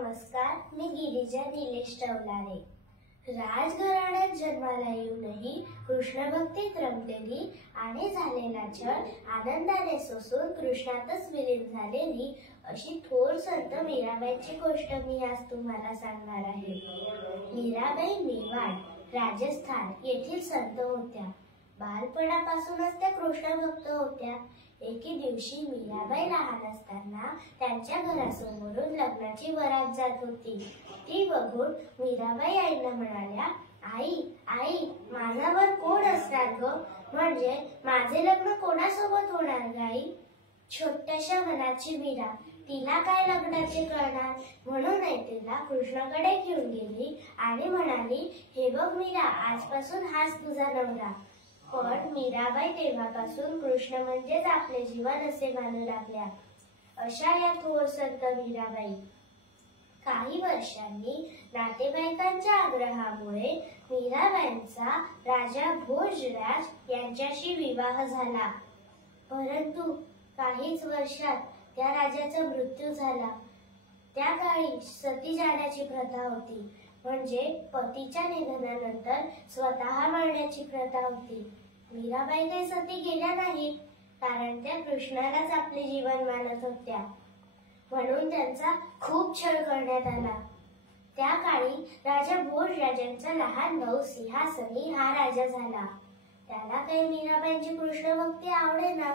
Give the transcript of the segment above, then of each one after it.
नमस्कार, मी गिरिजा निलेश टवलारे। राजघराण्यात जन्माला येऊनही कृष्णभक्तीत रमलेली आणि झालेला छळ आनंदाने सोसून कृष्णातच विलीन झालेली अशी थोर संत मीराबाईची गोष्ट मी आज तुम्हाला सांगणार आहे। मीराबाई मेवाड राजस्थान येथील संत होत्या। बालपणापासूनच त्या कृष्णभक्त होत्या। एके दिवशी मीराबाई लहान असताना त्यांच्या घरासमोरून लग्नाची वरात जात होती। ती बघून मीराबाई आईला म्हणाल्या, आई आई माझा वर कोण असणार ग? म्हणजे माझे लग्न कोणासोबत होणार ग आई? छोट्याशा मनाची मीरा, तिला काय लग्नाचे कळणार, म्हणून आई तिला कृष्णाकडे घेऊन गेली आणि म्हणाली, हे बघ मीरा, आजपासून हाच तुझा नवरा। पण मीराबाई तेव्हापासून कृष्ण म्हणजेच आपले जीवन असे मानू लागल्या। अशा या थोर संत मीराबाई। काही वर्षांनी नातेवाईकांच्या आग्रहामुळे मीराबाईंचा राजा भोजराज यांच्याशी विवाह झाला। परंतु काहीच वर्षात त्या राजाचा मृत्यू झाला। त्या काळी सती जाण्याची प्रथा होती, म्हणजे पतीच्या निधनानंतर स्वतः मरण्याची प्रथा होती। मीराबाई काही सती गेल्या नाहीत, कारण त्या कृष्णालाच आपले जीवन मानत होत्या, म्हणून त्यांचा खूप छळ करण्यात आला। त्या काळी राजा भोजराजांचा लहान भाऊ सिंहासनी हा राजा झाला। त्याला काही मीराबाईंची कृष्णभक्ती आवडेना,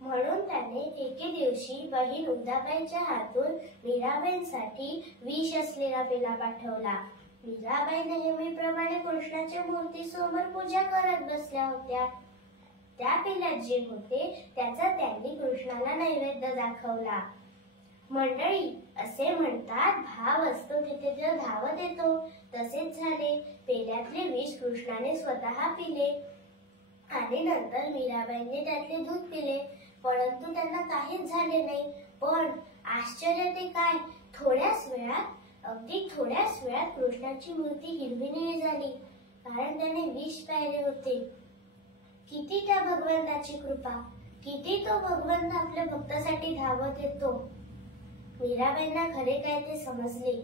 म्हणून त्याने एके दिवशी बहीण उदाबाईंच्या हातून मीराबाईंसाठी विष असलेला पेला पाठवला। मीराबाई नेहमीप्रमाणे कृष्णाच्या मूर्तीसमोर पूजा करत बसल्या होत्या। त्या पेल्यात जे होते त्याचा त्यांनी कृष्णाला नैवेद्य दाखवला। मंडळी, असे म्हणतात, भाव असतो तिथे तो धावत येतो। तसेच झाले। पेल्यातले विष कृष्णाने स्वतः पिले आणि नंतर मीराबाईंनी त्यातले दूध पिले, परंतु त्यांना काहीच झाले नाही। पण आश्चर्य ते काय, अगदी थोड्याच वेळात कृष्णाची मूर्ती हिरवी निळी झाली, कारण त्याने विष प्यायले होते। किती त्या भगवंताची कृपा, किती तो भगवंत आपल्या भक्तासाठी धावत येतो। मीराबाईंना खरे काय ते समजले।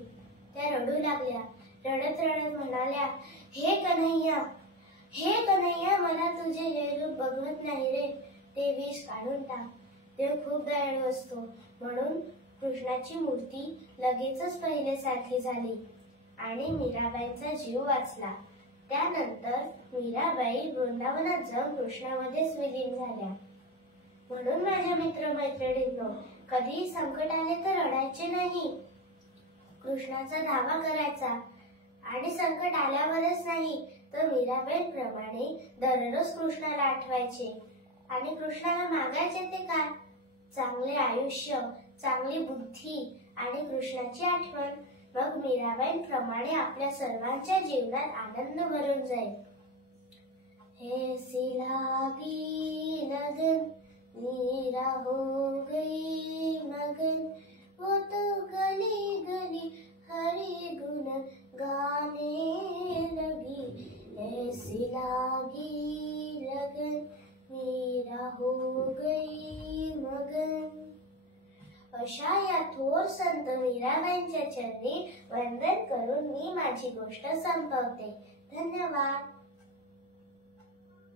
त्या रडू लागल्या। रडत रडत म्हणाल्या, हे कन्हैया, मला तुझे हे रूप बघवत नाही रे, ते विष काढून टाक। देव खूप दयाळू असतो, म्हणून कृष्णाची मूर्ती लगेचच पहिल्यासारखी झाली आणि मीराबाईंचा जीव वाचला। त्यानंतर मीराबाई वृंदावनात जाऊन कृष्णामध्येच विलीन झाल्या। म्हणून माझ्या मित्र-मैत्रिणींनो, कधीही संकट आले तर रडायचे नाही, कृष्णाचा धावा करायचा। आणि संकट आल्यावरच नाही तर मीराबाईंप्रमाणे दररोज कृष्णाला आठवायचे। आणि कृष्णाला मागायचे ते काय? चांगले आयुष्य, चांगली बुद्धी आणि कृष्णाची आठवण। मग मीराबाईंप्रमाणे आपल्या सर्वांच्या जीवनात आनंद भरून जाईल। हे सिलागी लगन, मीरा हो गई मगन, वो तो गली गली हरि गुण गाने लगी। ऐसी लागी लगन, मीरा हो गई मगन। अशा या थोर संत मीराबाईंच्या चरणी वंदन करून मी माझी गोष्ट संपवते। धन्यवाद।